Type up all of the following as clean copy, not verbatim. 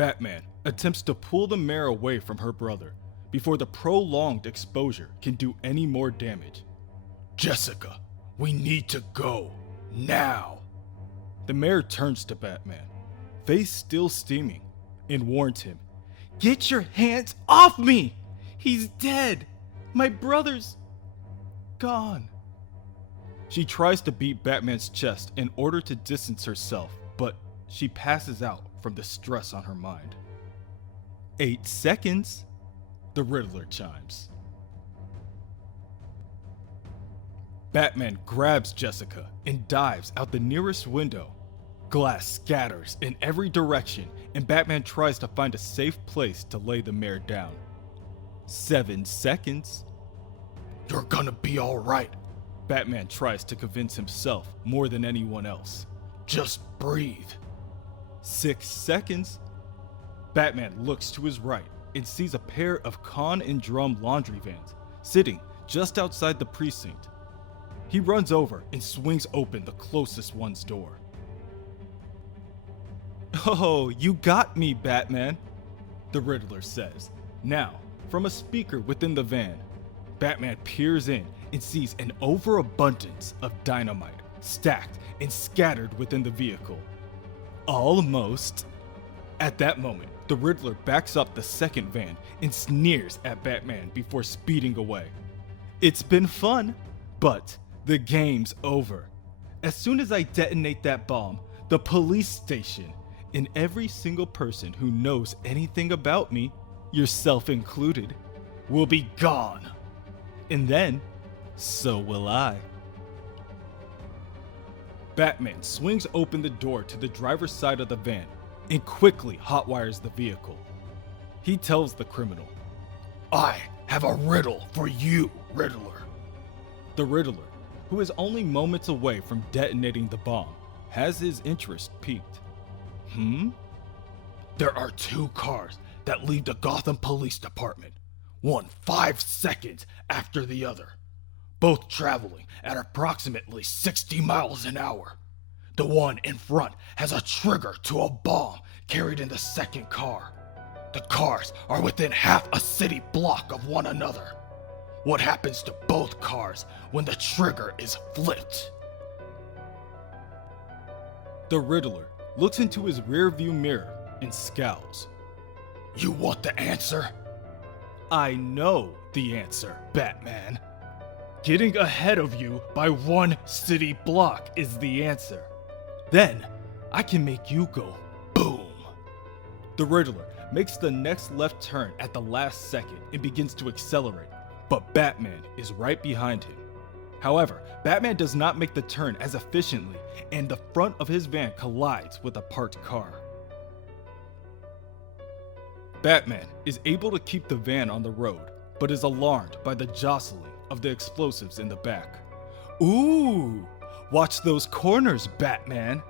Batman attempts to pull the mare away from her brother before the prolonged exposure can do any more damage. Jessica, we need to go, now. The mare turns to Batman, face still steaming, and warns him, "Get your hands off me! He's dead! My brother's gone." She tries to beat Batman's chest in order to distance herself, but she passes out from the stress on her mind. 8 seconds, the Riddler chimes. Batman grabs Jessica and dives out the nearest window. Glass scatters in every direction, and Batman tries to find a safe place to lay the mare down. 7 seconds. You're gonna be alright, Batman tries to convince himself more than anyone else. Just breathe. 6 seconds. Batman looks to his right and sees a pair of con and drum laundry vans sitting just outside the precinct. He runs over and swings open the closest one's door. "Oh, you got me, Batman," the Riddler says. Now, from a speaker within the van, Batman peers in and sees an overabundance of dynamite stacked and scattered within the vehicle. Almost. At that moment, the Riddler backs up the second van and sneers at Batman before speeding away. It's been fun, but the game's over. As soon as I detonate that bomb, the police station and every single person who knows anything about me, yourself included, will be gone. And then, so will I. Batman swings open the door to the driver's side of the van and quickly hotwires the vehicle. He tells the criminal, "I have a riddle for you, Riddler." The Riddler, who is only moments away from detonating the bomb, has his interest piqued. There are 2 cars that leave the Gotham Police Department, one 5 seconds after the other, both traveling at approximately 60 miles an hour. The one in front has a trigger to a bomb carried in the second car. The cars are within half a city block of one another. What happens to both cars when the trigger is flipped? The Riddler looks into his rearview mirror and scowls. You want the answer? I know the answer, Batman. Getting ahead of you by 1 city block is the answer. Then, I can make you go boom. The Riddler makes the next left turn at the last second and begins to accelerate, but Batman is right behind him. However, Batman does not make the turn as efficiently, and the front of his van collides with a parked car. Batman is able to keep the van on the road, but is alarmed by the jostling of the explosives in the back. Ooh, watch those corners, Batman.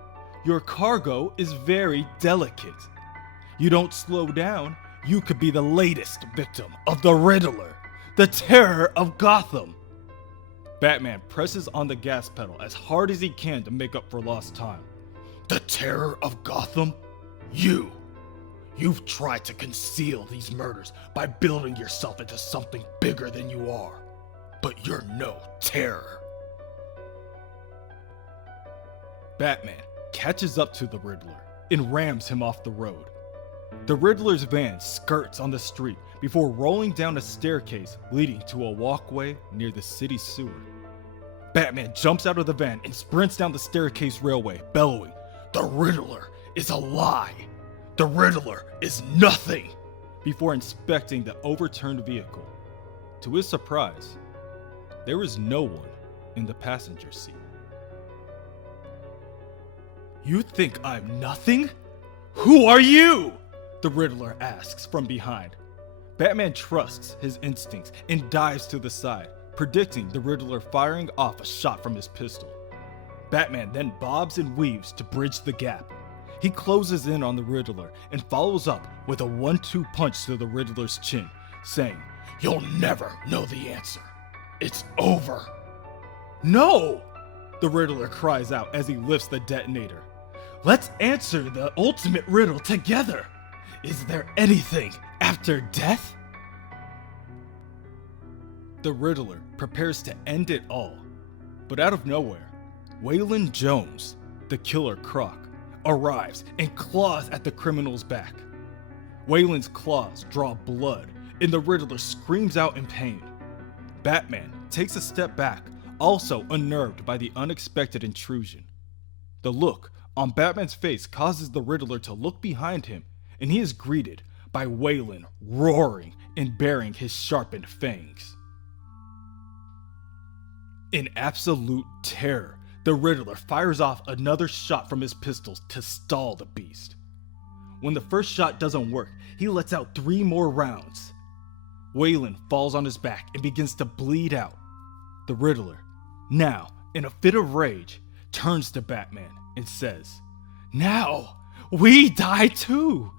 Your cargo is very delicate. You don't slow down, you could be the latest victim of the Riddler, the terror of Gotham. Batman presses on the gas pedal as hard as he can to make up for lost time. The terror of Gotham? You've tried to conceal these murders by building yourself into something bigger than you are. But you're no terror. Batman catches up to the Riddler and rams him off the road. The Riddler's van skirts on the street before rolling down a staircase leading to a walkway near the city sewer. Batman jumps out of the van and sprints down the staircase railway, bellowing, "The Riddler is a lie! The Riddler is nothing!" before inspecting the overturned vehicle. To his surprise, there is no one in the passenger seat. You think I'm nothing? Who are you? The Riddler asks from behind. Batman trusts his instincts and dives to the side, predicting the Riddler firing off a shot from his pistol. Batman then bobs and weaves to bridge the gap. He closes in on the Riddler and follows up with a 1-2 punch to the Riddler's chin, saying, "You'll never know the answer. It's over." "No!" the Riddler cries out as he lifts the detonator. "Let's answer the ultimate riddle together. Is there anything after death? The Riddler prepares to end it all, but out of nowhere, Waylon Jones, the Killer Croc, arrives and claws at the criminal's back. Waylon's claws draw blood, and the Riddler screams out in pain. Batman takes a step back, also unnerved by the unexpected intrusion. The look on Batman's face causes the Riddler to look behind him, and he is greeted by Waylon roaring and baring his sharpened fangs. In absolute terror, the Riddler fires off another shot from his pistols to stall the beast. When the first shot doesn't work, he lets out 3 more rounds. Waylon falls on his back and begins to bleed out. The Riddler, now in a fit of rage, turns to Batman and says, "Now, we die too!"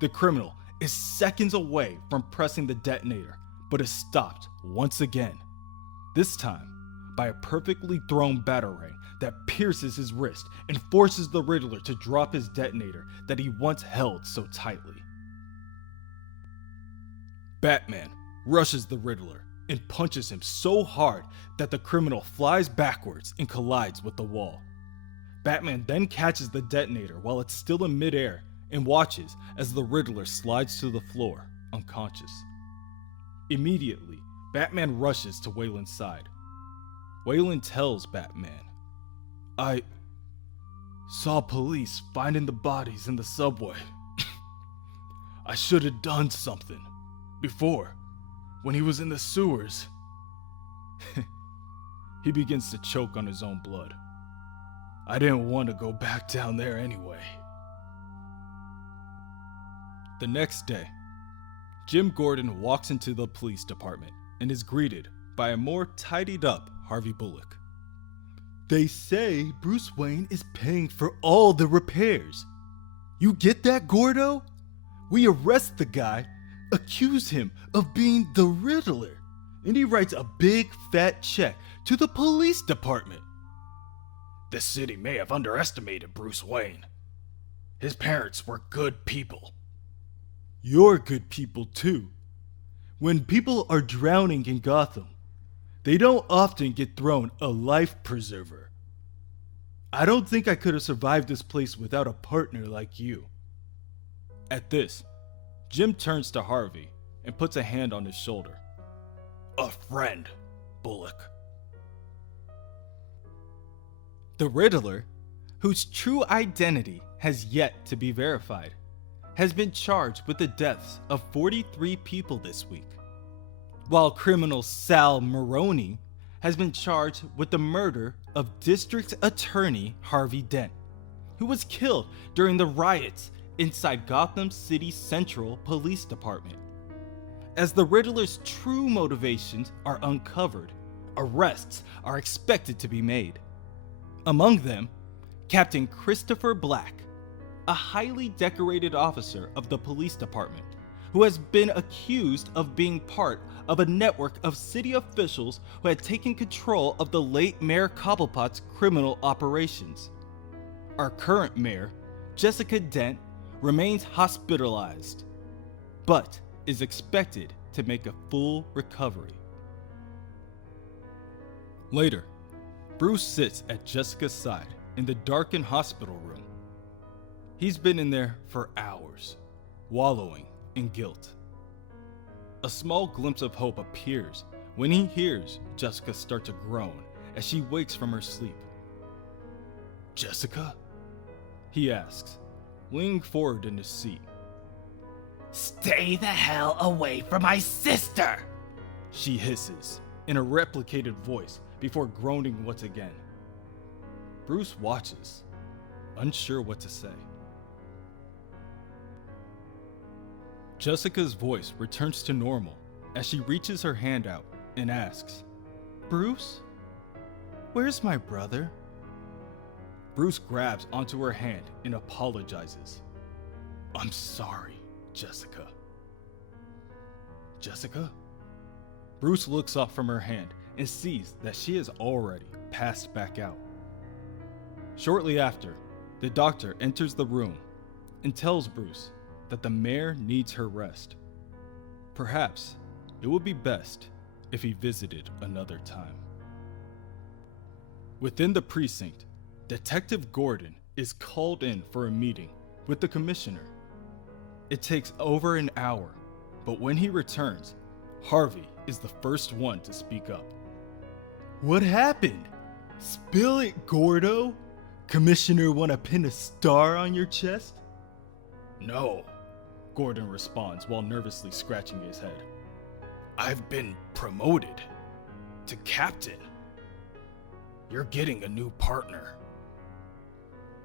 The criminal is seconds away from pressing the detonator, but is stopped once again. This time, by a perfectly thrown batarang that pierces his wrist and forces the Riddler to drop his detonator that he once held so tightly. Batman rushes the Riddler and punches him so hard that the criminal flies backwards and collides with the wall. Batman then catches the detonator while it's still in midair and watches as the Riddler slides to the floor, unconscious. Immediately, Batman rushes to Waylon's side. Waylon tells Batman, "I saw police finding the bodies in the subway. I should have done something before, when he was in the sewers." He begins to choke on his own blood. "I didn't want to go back down there anyway." The next day, Jim Gordon walks into the police department and is greeted by a more tidied up Harvey Bullock. "They say Bruce Wayne is paying for all the repairs. You get that, Gordo? We arrest the guy, accuse him of being the Riddler, and he writes a big fat check to the police department. The city may have underestimated Bruce Wayne. His parents were good people. You're good people too. When people are drowning in Gotham, they don't often get thrown a life preserver. I don't think I could have survived this place without a partner like you." At this, Jim turns to Harvey and puts a hand on his shoulder. "A friend, Bullock." The Riddler, whose true identity has yet to be verified, has been charged with the deaths of 43 people this week, while criminal Sal Maroney has been charged with the murder of District Attorney Harvey Dent, who was killed during the riots inside Gotham City Central Police Department. As the Riddler's true motivations are uncovered, arrests are expected to be made. Among them, Captain Christopher Black, a highly decorated officer of the police department, who has been accused of being part of a network of city officials who had taken control of the late Mayor Cobblepot's criminal operations. Our current mayor, Jessica Dent, remains hospitalized, but is expected to make a full recovery. Later, Bruce sits at Jessica's side in the darkened hospital room. He's been in there for hours, wallowing in guilt. A small glimpse of hope appears when he hears Jessica start to groan as she wakes from her sleep. "Jessica?" he asks, leaning forward in his seat. "Stay the hell away from my sister!" she hisses in a replicated voice before groaning once again. Bruce watches, unsure what to say. Jessica's voice returns to normal as she reaches her hand out and asks, "Bruce, where's my brother?" Bruce grabs onto her hand and apologizes. "I'm sorry, Jessica." "Jessica?" Bruce looks up from her hand and sees that she has already passed back out. Shortly after, the doctor enters the room and tells Bruce that the mayor needs her rest. Perhaps it would be best if he visited another time. Within the precinct, Detective Gordon is called in for a meeting with the commissioner. It takes over an hour, but when he returns, Harvey is the first one to speak up. What happened? Spill it, Gordo. Commissioner wanna pin a star on your chest? No, Gordon responds while nervously scratching his head. I've been promoted to captain. You're getting a new partner.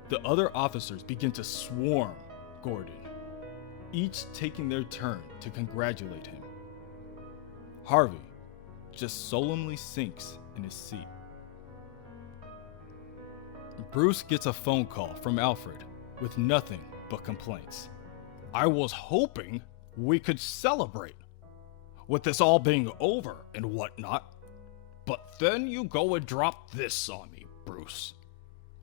The other officers begin to swarm Gordon, each taking their turn to congratulate him. Harvey just solemnly sinks in his seat. Bruce gets a phone call from Alfred with nothing but complaints. I was hoping we could celebrate with this all being over and whatnot, but then you go and drop this on me, Bruce.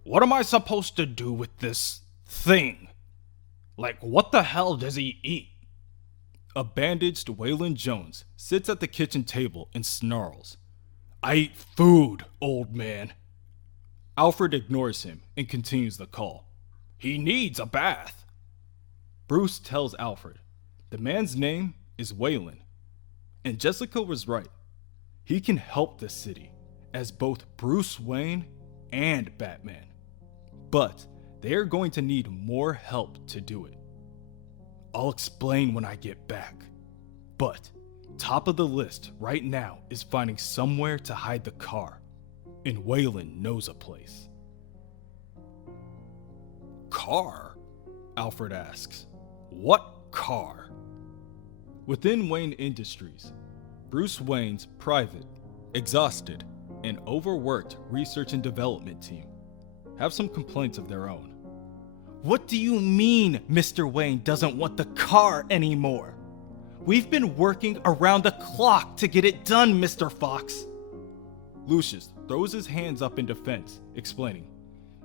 What am I supposed to do with this thing? Like, what the hell does he eat? A bandaged Waylon Jones sits at the kitchen table and snarls. I eat food, old man. Alfred ignores him and continues the call. He needs a bath. Bruce tells Alfred the man's name is Waylon, and Jessica was right. He can help the city as both Bruce Wayne and Batman, but they are going to need more help to do it. I'll explain when I get back, but top of the list right now is finding somewhere to hide the car, and Waylon knows a place. Car? Alfred asks. What car? Within Wayne Industries, Bruce Wayne's private, exhausted, and overworked research and development team have some complaints of their own. What do you mean Mr. Wayne doesn't want the car anymore? We've been working around the clock to get it done, Mr. Fox. Lucius throws his hands up in defense, explaining,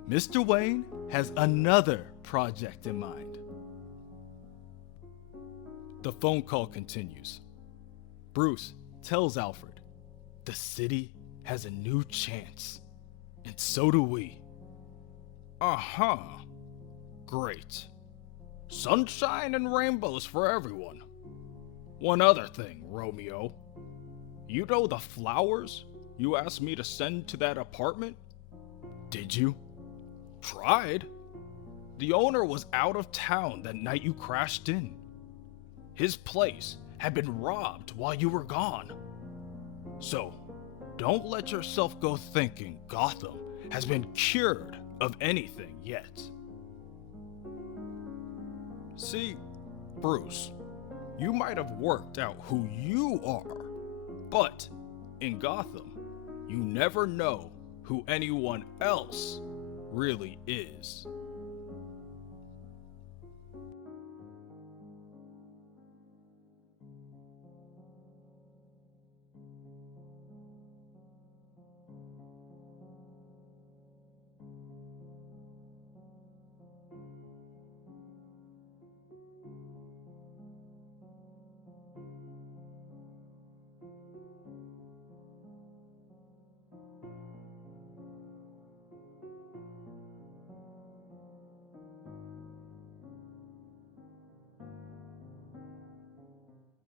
Mr. Wayne has another project in mind. The phone call continues. Bruce tells Alfred, the city has a new chance, and so do we. Uh-huh. Great. Sunshine and rainbows for everyone. One other thing, Romeo. You know the flowers you asked me to send to that apartment? Did you? Tried. The owner was out of town that night you crashed in. His place had been robbed while you were gone. So, don't let yourself go thinking Gotham has been cured of anything yet. See, Bruce, you might have worked out who you are, but in Gotham, you never know who anyone else really is.